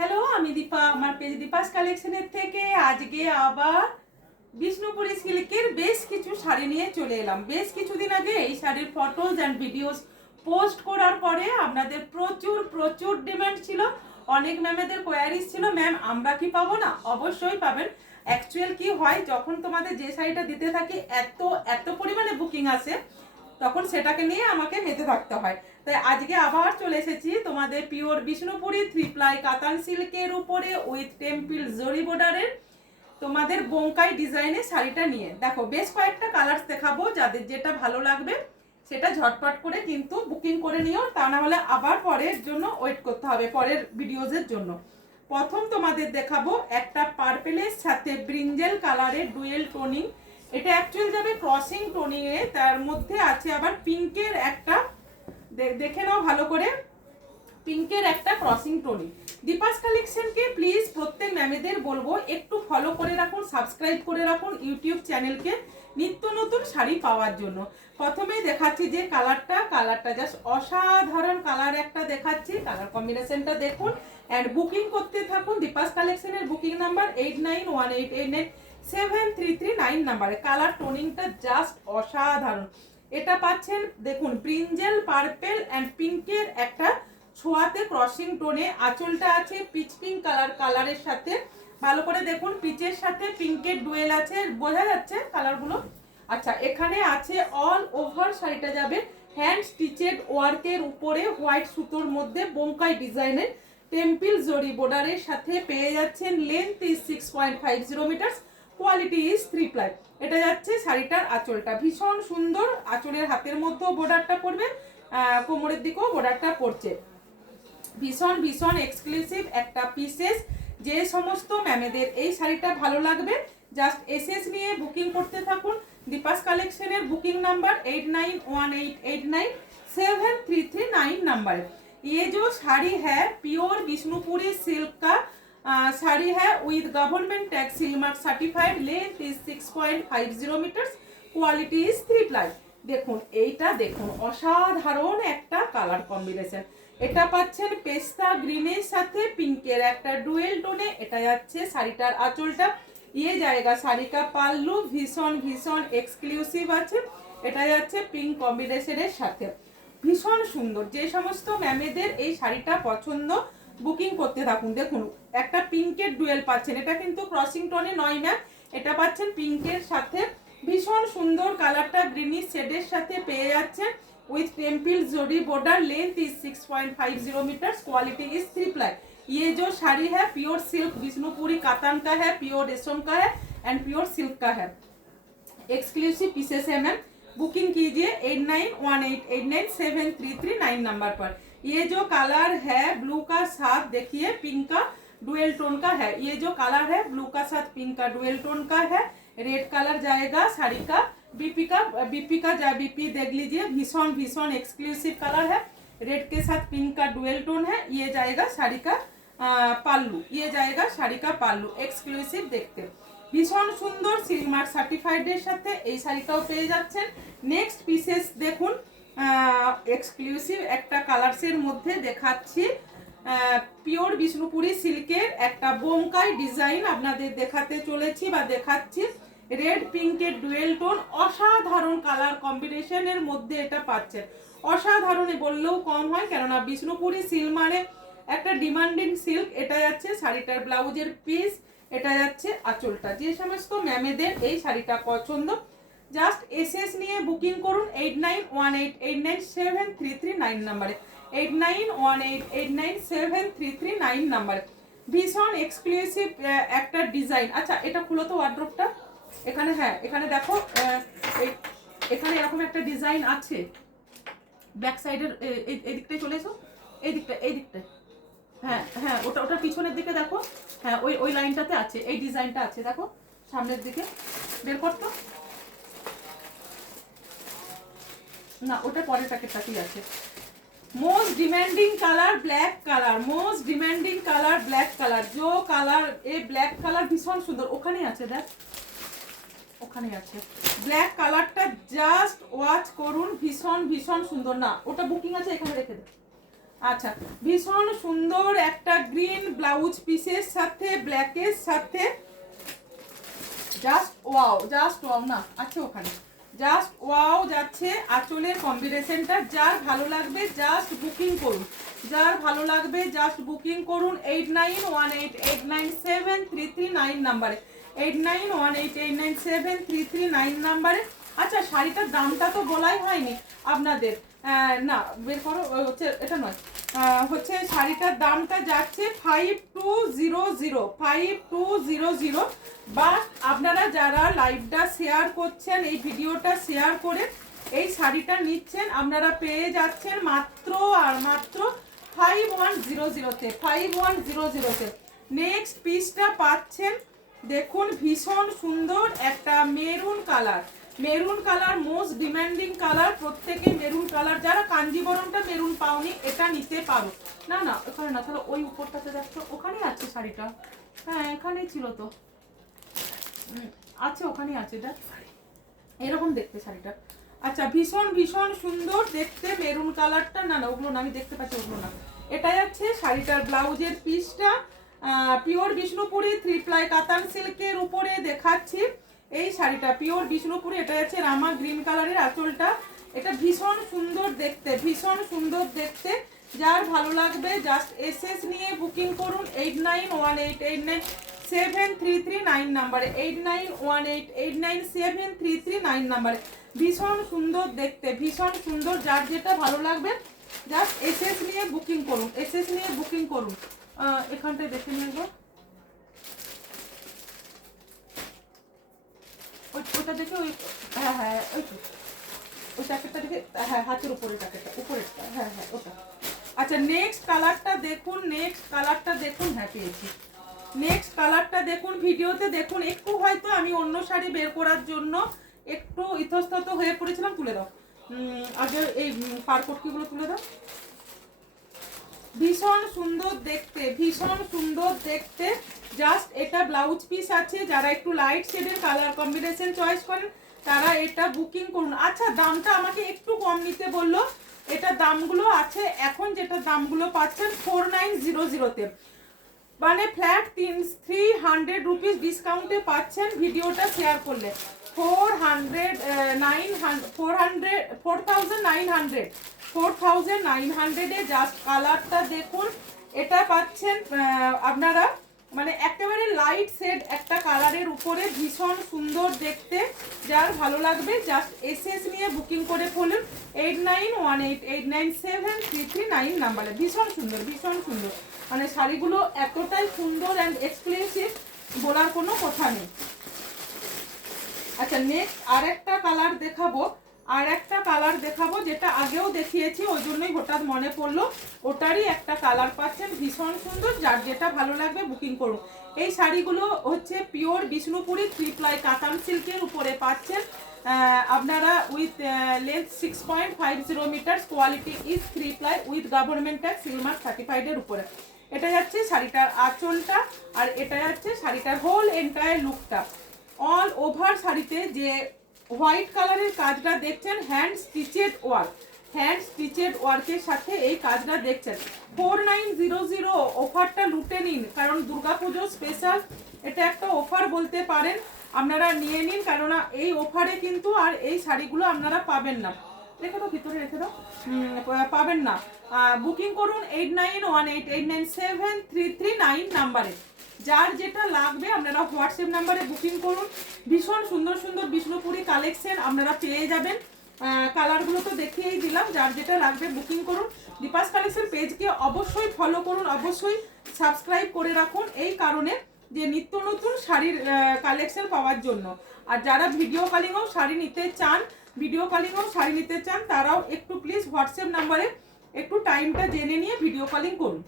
Hello, আমি দীপা। আমার page Deepa's কালেকশনের থেকে আজকে আবার বিষ্ণুপুরি সিল্কের বেশ কিছু শাড়ি নিয়ে চলে এলাম। বেশ কিছুদিন আগে এই শাড়ির ফটোজ অ্যান্ড ভিডিওস পোস্ট করার পরে আপনাদের প্রচুর প্রচুর ডিমান্ড ছিল। অনেক ম্যামেদের কোয়ারিজ ছিল, ম্যাম আমরা কি পাবো না? অবশ্যই পাবেন। অ্যাকচুয়াল কি হয়, যখন তোমাদের যে শাড়িটা দিতে থাকি এত এত পরিমাণে বুকিং আসে, তখন সেটাকে নিয়ে আমাকে মেতে থাকতে হয়। তাই আজকে আবার চলে এসেছি তোমাদের পিওর বিষ্ণুপুরি 3 প্লাই কাতান সিল্কের উপরে উইথ টেম্পল জরি বর্ডারের তোমাদের বোমকাই ডিজাইনের শাড়িটা নিয়ে। দেখো, বেশ কয়েকটা কালার্স দেখাবো, যাদের যেটা ভালো লাগবে সেটা ঝটপট করে কিন্তু বুকিং করে নিও, তা না হলে আবার পরের জন্য ওয়েট করতে হবে, পরের ভিডিওজের জন্য। প্রথম তোমাদের দেখাবো একটা পার্পেলের সাথে ব্রিঞ্জেল কালারের ডুয়েল টোনিং। এটা অ্যাকচুয়াল যাবে ক্রসিং টোনিং এ, তার মধ্যে আছে আবার পিঙ্কের একটা, দেখে নাও ভালো করে, পিঙ্কের একটা ক্রসিং টোনিং। দীপাস কালেকশনকে প্লিজ প্রত্যেক ম্যামেদের বলবো একটু ফলো করে রাখুন, সাবস্ক্রাইব করে রাখুন ইউটিউব চ্যানেলকে, নিত্য নতুন শাড়ি পাওয়ার জন্য। প্রথমেই দেখাচ্ছি যে কালারটা জাস্ট অসাধারণ কালার একটা দেখাচ্ছি। কালার কম্বিনেশনটা দেখুন অ্যান্ড বুকিং করতে থাকুন। দীপাস কালেকশনের বুকিং নাম্বার 8918897339 নাম্বারে। কালার টোনিংটা জাস্ট অসাধারণ। এটা পাচ্ছেন দেখুন ব্রিঞ্জেল পার্পেল অ্যান্ড পিঙ্কের একটা ছোঁয়াতে ক্রসিং টোনে। আঁচলটা আছে পিচ পিঙ্ক কালারের সাথে, ভালো করে দেখুন পিচের সাথে পিঙ্কের ডুয়েল আছে, বোঝা যাচ্ছে কালারগুলো। আচ্ছা, এখানে আছে অল ওভার শাড়িটা যাবে হ্যান্ড স্টিচেড ওয়ার্কের উপরে হোয়াইট সুতোর মধ্যে বোমকাই ডিজাইনের টেম্পল জরি বর্ডারের সাথে পেয়ে যাচ্ছেন। Length is 6.50 metre, quality is 3 ply. এটা যাচ্ছে শাড়িটার আঁচলটা, ভীষণ সুন্দর। আঁচলের হাতের মধ্যেও বর্ডারটা পড়বে, কোমরের দিকেও বর্ডারটা পড়ছে। ভীষণ ভীষণ এক্সক্লুসিভ একটা পিসেস। যে সমস্ত ম্যামেদের এই শাড়িটা ভালো লাগবে জাস্ট এসএস নিয়ে বুকিং করতে থাকুন। দীপাস কালেকশনের বুকিং নাম্বার 8918897339 नंबर। ये जो साड़ी है प्योर बिष्णुपुरी सिल्क का साड़ी है with government tax seal mark certified. Length is 6.50 metres, quality is 3 ply. দেখুন এইটা দেখুন, অসাধারণ একটা কালার কম্বিনেশন। এটা পাচ্ছেন পেস্তা গ্রিনের সাথে পিঙ্কের একটা ডুয়েল টোনে। এটা যাচ্ছে শাড়িটার আঁচলটা, ইয়ে জায়গা শাড়ি কা পাল্লু ভীষণ ভীষণ এক্সক্লুসিভ আছে। এটা যাচ্ছে পিঙ্ক কম্বিনেশনের সাথে, ভীষণ সুন্দর। যে সমস্ত ম্যামেদের এই শাড়িটা পছন্দ বুকিং করতে থাকুন। দেখুন একটা পিঙ্কের ডুয়েল পাচ্ছেন, এটা কিন্তু ক্রসিং টোনে নয় ম্যাম, এটা পাচ্ছেন পিঙ্কের সাথে, ভীষণ সুন্দর। কালারটা গ্রিনিশ শেডের সাথে পেয়ে যাচ্ছেন with temple zari border. Length is 6.50 metres, quality is 3 ply. ये जो साड़ी है प्योर सिल्क बिष्णुपुरी कातान का है, प्योर रेशम का है एंड प्योर सिल्क का है। एक्सक्लूसिव पीसेस है मैम, बुकिंग कीजिए 8918897339 नंबर पर। ये जो कलर है ब्लू का साथ देखिए पिंक का डुएल टोन का है। ये जो कलर है ब्लू का साथ पिंक का डुएल टोन का है। रेड कलर जाएगा साड़ी का, बीपी का जाए, बीपी देख लीजिए, भीषण भीषण एक्सक्लूसिव कलर है। रेड के साथ पिंक का डुएल टोन है। ये जाएगा साड़ी का पाल्लू, ये जाएगा शाड़ी का पाल्लू। एक्सक्लूसिव देखते ভীষণ সুন্দর, সিলমার্ক সার্টিফাইডের সাথে এই শাড়িটাও পেয়ে যাচ্ছেন। নেক্সট পিসেস দেখুন, এক্সক্লুসিভ একটা কালার্সের মধ্যে দেখাচ্ছি। পিওর বিষ্ণুপুরি সিল্কের একটা বোমকাই ডিজাইন আপনাদের দেখাতে চলেছি বা দেখাচ্ছি। রেড পিঙ্কের ডুয়েল টোন, অসাধারণ কালার কম্বিনেশনের মধ্যে এটা পাচ্ছেন। অসাধারণে বললেও কম হয়, কেননা বিষ্ণুপুরি সিল্ক মানে একটা ডিমান্ডিং সিল্ক। এটা যাচ্ছে শাড়িটার ব্লাউজের পিস, এটা যাচ্ছে আঁচলটা। যে সমস্ত ম্যামেদের এই শাড়িটা পছন্দ জাস্ট এসএস নিয়ে বুকিং করুন 8918897339 নাম্বারে, 8918897339 নাম্বারে। ভীষণ এক্সক্লুসিভ একটা ডিজাইন। আচ্ছা, এটা খুলো তো ওয়ার্ড্রপটা। এখানে, হ্যাঁ এখানে দেখো, এখানে এরকম একটা ডিজাইন আছে ব্যাক সাইডের, এই দিকটায় চলে এসো, এই দিকটায়, হ্যাঁ হ্যাঁ, ওটা পিছনের দিকে দেখো, হ্যাঁ ওই লাইনটাতে আছে, এই ডিজাইনটা আছে দেখো সামনের দিকে। বের করতো না, ওটা পরের প্যাকেটটাতেই আছে। Most demanding colour black colour, most demanding colour black colour. जो कलर ए ब्लैक कलर भीषण सुंदर, ওখানেই আছে দেখ, ওখানে আছে ব্ল্যাক কালারটা, জাস্ট ওয়াচ করুন, ভীষণ ভীষণ সুন্দর। না ওটা বুকিং আছে, এখানে রেখে দে, আচ্ছা, ভীষণ সুন্দর একটা গ্রিন ব্লাউজ পিসের সাথে ব্ল্যাকের সাথে জাস্ট ওয়াও না আছে ওখানে, জাস্ট ওয়াও যাচ্ছে আঁচলের কম্বিনেশনটা। যার ভালো লাগবে জাস্ট বুকিং করুন, যার ভালো লাগবে জাস্ট বুকিং করুন 8918897339 নাম্বারে, 8918897339 নাম্বারে। আচ্ছা, শাড়িটার দামটা তো বলাই হয়নি আপনাদের, না বের করো, হচ্ছে এটা নয়, হচ্ছে শাড়িটার দামটা যাচ্ছে 5200 বা আপনারা যারা লাইভটা শেয়ার করছেন, এই ভিডিওটা শেয়ার করে এই শাড়িটা নিচ্ছেন, আপনারা পেয়ে যাচ্ছেন মাত্র আর মাত্র 5100-তে, 5100-তে। নেক্সট পিসটা পাচ্ছেন, দেখুন ভীষণ সুন্দর একটা maroon colour, maroon colour most demanding colour, প্রত্যেকে মেরুন কালার। যারা কাঞ্জিবরমটা মেরুন পাওনি এটা নিতে পারো। না না ওখানে না, তাহলে ওই উপরটাতে দেখছো, ওখানেই আছে শাড়িটা, হ্যাঁ এখানেই ছিল তো, আছে ওখানেই আছে, দেখ এরকম দেখতে শাড়িটা। আচ্ছা, ভীষণ ভীষণ সুন্দর দেখতে মেরুন কালারটা। না না ওগুলো না, আমি দেখতে পাচ্ছি ওগুলো না। এটা যাচ্ছে শাড়িটার ব্লাউজের পিসটা, পিওর বিষ্ণুপুরি 3 প্লাই কাতান সিল্কের উপরে দেখাচ্ছি এই শাড়িটা, পিওর বিষ্ণুপুরি। এটা যাচ্ছে রামা গ্রিন কালারের আঁচলটা। এটা ভীষণ সুন্দর দেখতে, ভীষণ সুন্দর দেখতে। যার ভালো লাগবে জাস্ট এসএস নিয়ে বুকিং করুন 8918897339 নাম্বারে, 8918897339 নাম্বারে। ভীষণ সুন্দর দেখতে, ভীষণ সুন্দর। যার যেটা ভালো লাগবে জাস্ট এসএস নিয়ে বুকিং করুন, এসএস নিয়ে বুকিং করুন। এখানটায় দেখে নেব, ওটা দেখে ওই, হ্যাঁ হ্যাঁ ওই প্যাকেটটা দেখে, হ্যাঁ হাতের উপরে প্যাকেটটা, উপরেরটা, হ্যাঁ হ্যাঁ ওটা। আচ্ছা, নেক্সট কালারটা দেখুন, নেক্সট কালারটা দেখুন, হ্যাঁ পেয়েছি। নেক্সট কালারটা দেখুন, ভিডিওতে দেখুন। একটু হয়তো আমি অন্য শাড়ি বের করার জন্য একটু ইতস্তত হয়ে পড়েছিলাম। তুলে দাও আগে এই পারকটকিগুলো তুলে দাও। ভীষণ সুন্দর দেখতে, ভীষণ সুন্দর দেখতে। জাস্ট এটা ব্লাউজ পিস আছে, যারা একটু লাইট শেডের কালার কম্বিনেশন চয়েস করেন তারা এটা বুকিং করুন। আচ্ছা, দামটা আমাকে একটু কম নিতে বললো, এটা দামগুলো আছে এখন, যেটা দামগুলো পাচ্ছেন 4900-তে, মানে ফ্ল্যাট 300 রুপিস ডিসকাউন্টে পাচ্ছেন ভিডিওটা শেয়ার করলে। 4900 জাস্ট কালারটা দেখুন। এটা পাচ্ছেন আপনারা, মানে একেবারে লাইট শেড একটা কালারের উপরে, ভীষণ সুন্দর দেখতে। যার ভালো লাগবে জাস্ট এসএস নিয়ে বুকিং করে ফেলুন 8918897339 নাম্বারে। ভীষণ সুন্দর, ভীষণ সুন্দর, মানে শাড়িগুলো এতটাই সুন্দর অ্যান্ড এক্সক্লুসিভ, বলার কোনো কথা নেই। আচ্ছা, নেক্সট আর একটা কালার দেখাবো, আর একটা কালার দেখাবো যেটা আগেও দেখিয়েছি, ওই জন্যই হঠাৎ মনে পড়লো। ওটারই একটা কালার পাচ্ছেন, ভীষণ সুন্দর। যার যেটা ভালো লাগবে বুকিং করুন। এই শাড়িগুলো হচ্ছে পিওর বিষ্ণুপুরি 3 প্লাই কাতান সিল্কের উপরে পাচ্ছেন আপনারা, with length 6.50 metre, quality is 3 ply with government tax seal mark সার্টিফাইডের উপরে। এটা যাচ্ছে শাড়িটার আঁচলটা, আর এটা যাচ্ছে শাড়িটার হোল এন্টায়ার লুকটা। অল ওভার শাড়িতে যে হোয়াইট কালারের কাজটা দেখছেন, hand stitched work, hand stitched ওয়ার্কের সাথে এই কাজটা দেখছেন। 4900 অফারটা লুটে নিন, কারণ দুর্গাপুজো স্পেশাল এটা একটা অফার বলতে পারেন। আপনারা নিয়ে নিন, কেননা এই অফারে কিন্তু আর এই শাড়িগুলো আপনারা পাবেন না। রেখে দাও, ভিতরে রেখে দাও, পাবেন না। বুকিং করুন 8918897339 নাম্বারে। যার যেটা লাগবে আপনারা হোয়াটসঅ্যাপ নাম্বারে বুকিং করুন। ভীষণ সুন্দর সুন্দর বিষ্ণুপুরি কালেকশন আপনারা পেয়ে যাবেন। কালারগুলো তো দেখিয়েই দিলাম। যার যেটা লাগবে বুকিং করুন। দীপাস কালেকশন পেজকে অবশ্যই ফলো করুন, অবশ্যই সাবস্ক্রাইব করে রাখুন, এই কারণে যে নিত্য নতুন শাড়ির কালেকশন পাওয়ার জন্য। আর যারা ভিডিও কলিংও শাড়ি নিতে চান, ভিডিও কলিংও শাড়ি নিতে চান, তারাও একটু প্লিজ হোয়াটসঅ্যাপ নাম্বারে একটু টাইমটা জেনে নিয়ে ভিডিও কলিং করুন।